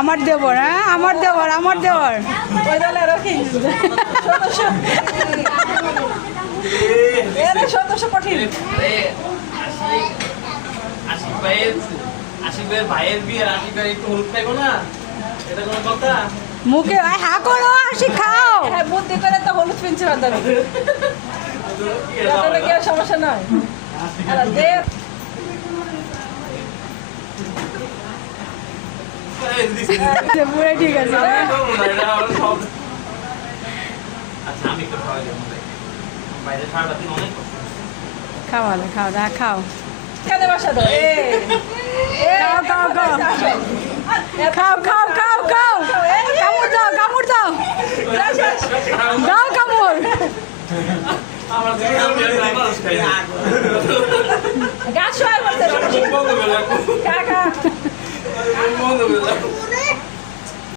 আমার দেবর, হ্যাঁ আমার দেবর, আমার দেবর। ভাইয়ের বিয়ে আশিক ভাই একটু হলুদ খাইবো না, এটা কোনো কথা? মুখে হা করো, আসি খাও। হ্যাঁ বুদ্ধি করে তো হলুদ পিনছে বান্ধবী, কি আর সমস্যা নয়। পুরো ঠিক আছে। আচ্ছা আমি একটু খাওয়াই দেবো, বাইরে সারাটা দিন অনেক কষ্ট। খাওয়ালে খাও, দা খাও। কেন বাসা তো খাও খাও খাও খাও খাও খাও খাও। কামড় দাও, কামড় দাও, দাও কামড়। আমার দিকে আমি আর মানুষ খাই না। গাছ শোয়া করতে বন্ধ করে রাখো, কাকা বন্ধ করে রাখো।